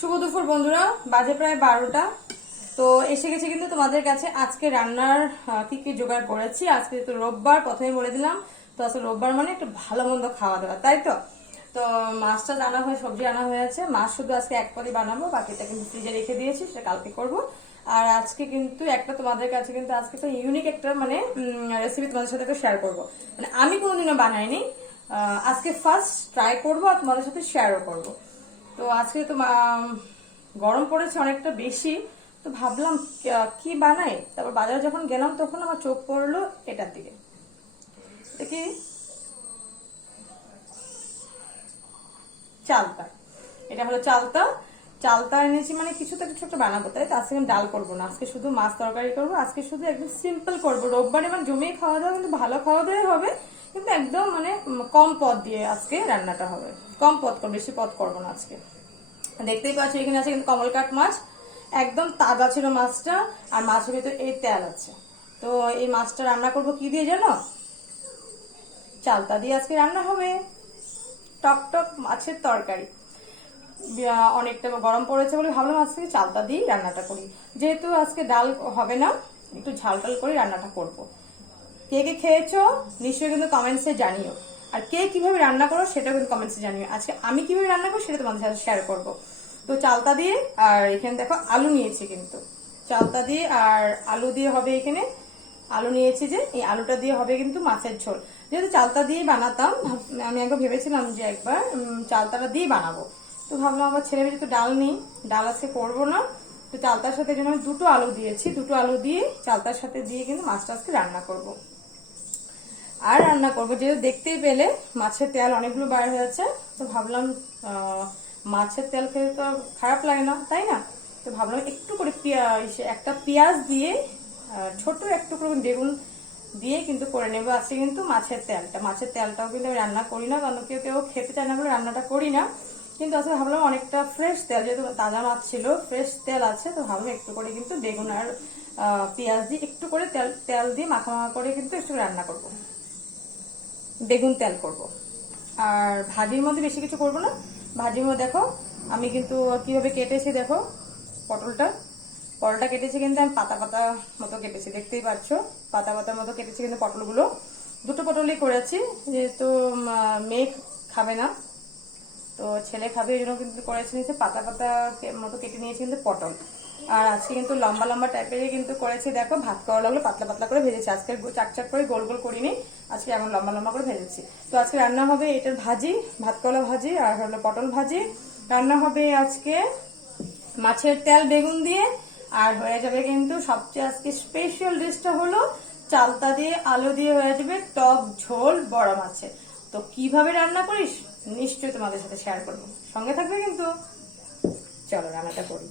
শুভ দুপুর বন্ধুরা, বাজে প্রায় 12টা। তো এসে গেছে কিন্তু তোমাদের কাছে আজকে রান্নার কি কি জোগাড় করেছি। আজকে তো রোববার, প্রথমে বলে দিলাম। তো আজকে রোববার মানে একটু ভালো মন্দ খাওয়া দাওয়া, তাই তো। তো মাছটা আনা হয়ে, সবজি আনা হয়েছে। মাছ শুধু আজকে এক পদই বানাবো, বাকিটা কিন্তু ফ্রিজে রেখে দিয়েছি, সেটা কালকে করবো। আর আজকে কিন্তু একটা তোমাদের কাছে কিন্তু আজকে একটা ইউনিক একটা মানে রেসিপি তোমাদের সাথে শেয়ার করবো। মানে আমি কোনোদিনও বানাইনি, আজকে ফার্স্ট ট্রাই করবো আর তোমাদের সাথে শেয়ারও করবো। তো আজকে তো গরম পড়েছে অনেকটা বেশি, তো ভাবলাম কি বানাই। তারপর বাজারে যখন গেলাম তখন আমার চোখ পড়লো এটার দিকে। দেখি, চালতা। এটা হলো চালতা। চালতা এনেছি মানে কিছু তো কিছু একটা বানাবো, তাই তো। আজকে আমি ডাল করবো না, আজকে শুধু মাছ তরকারি করবো। আজকে শুধু একদম সিম্পল করবো। রোববারে মানে জমিয়ে খাওয়া দাওয়া, কিন্তু ভালো খাওয়া দাওয়াই হবে, কিন্তু একদম মানে কম পদ দিয়ে আজকে রান্নাটা হবে। কম পদ করবো, বেশি পদ করবো না আজকে। দেখতেই পাচ্ছি এখানে আছে কিন্তু কমলকাট মাছ, একদম তাজা ছিল মাছটা। আর মাছের ভিতরে এই তেল আছে। তো এই মাছটা রান্না করব কি দিয়ে জানো? চালতা দিয়ে আজকে রান্না হবে টক টক মাছের তরকারি। অনেকটা গরম পড়েছে বলে ভাবলাম আজকে চালতা দিয়ে রান্নাটা করি। যেহেতু আজকে ডাল হবে না, একটু ঝাল টাল করে রান্নাটা করব। কে কে খেয়েছো নিশ্চয়ই কিন্তু কমেন্টসে জানিও। আর কে কিভাবে রান্না করো সেটাও কিন্তু কমেন্টসে জানিও। আজকে আমি কিভাবে রান্না করবো সেটা তোমাদের সাথে শেয়ার করবো। তো চালতা দিয়ে, আর এখানে দেখো আলু নিয়েছি কিন্তু। চালতা দিয়ে আর আলু দিয়ে হবে এখানে। আলু নিয়েছি, যে এই আলুটা দিয়ে হবে কিন্তু মাছের ঝোল। যেহেতু চালতা দিয়ে বানাতাম, আমি একবার ভেবেছিলাম যে একবার চালতাটা দিয়ে বানাবো। তো ভাবলাম আমার ছেলের যেহেতু ডাল নেই, ডাল আজকে করবো না, তো চালতার সাথে জন্য আমি দুটো আলু দিয়েছি। দুটো আলু দিয়ে চালতার সাথে দিয়ে কিন্তু মাছটা আজকে রান্না করবো। আর রান্না করবো যেহেতু দেখতেই পেলে মাছের তেল অনেকগুলো বার হয়েছে, তো ভাবলাম মাছের তেল খেতে তো খারাপ লাগে না, তাই না। তো ভাবলাম একটু করে একটা পেঁয়াজ দিয়ে, ছোট একটু করে বেগুন দিয়ে কিন্তু করে নেবো আজকে কিন্তু মাছের তেলটা। মাছের তেলটাও কিন্তু আমি রান্না করি না, কারণ কেউ কেউ খেতে চায় না বলে রান্নাটা করি না। কিন্তু আজকে ভাবলাম অনেকটা ফ্রেশ তেল, যেহেতু তাজা মাছ ছিল, ফ্রেশ তেল আছে, তো ভাবলাম একটু করে কিন্তু বেগুন আর পেঁয়াজ দিয়ে একটু করে তেল দিয়ে মাখা মাখা করে কিন্তু একটু রান্না করবো। বেগুন তেল করব। আর ভাজির মধ্যে বেশি কিছু করব না। ভাজির মধ্যে দেখো আমি কিন্তু কিভাবে কেটেছি, দেখো পটলটা। পটলটা কেটেছি কিন্তু আমি পাতা পাতা মতো কেটেছি, দেখতেই পাচ্ছ। পাতা পাতার মতো কেটেছি কিন্তু পটলগুলো। দুটো পটলই করেছি, যেহেতু মেয়ে খাবে না, তো ছেলে খাবে, এই জন্য কিন্তু করেছি নিচে পাতা পাতা মতো কেটে নিয়েছি কিন্তু পটল। আর আজকে কিন্তু লম্বা লম্বা টাইপেরই কিন্তু করেছি, দেখো ভাত করা লাগলো পাতলা পাতলা করে ভেজেছি। আজকে চাকচাক করে গোল গোল করিনি, আজকে এমন লম্বা লম্বা করে ভেজেছি। তো আজকে রান্না হবে এটার ভাজি, ভাত কলা ভাজি, আর হলো পটল ভাজি। রান্না হবে আজকে মাছের তেল বেগুন দিয়ে। আর হয়ে যাবে কিন্তু সবচেয়ে আজকে স্পেশাল ডিশটা হলো চালতা দিয়ে আলু দিয়ে হয়ে যাবে টক ঝোল বড়া মাছের। তো কিভাবে রান্না করিস নিশ্চয়ই তোমাদের সাথে শেয়ার করবো, সঙ্গে থাকবে কিন্তু। চলো রান্নাটা করি।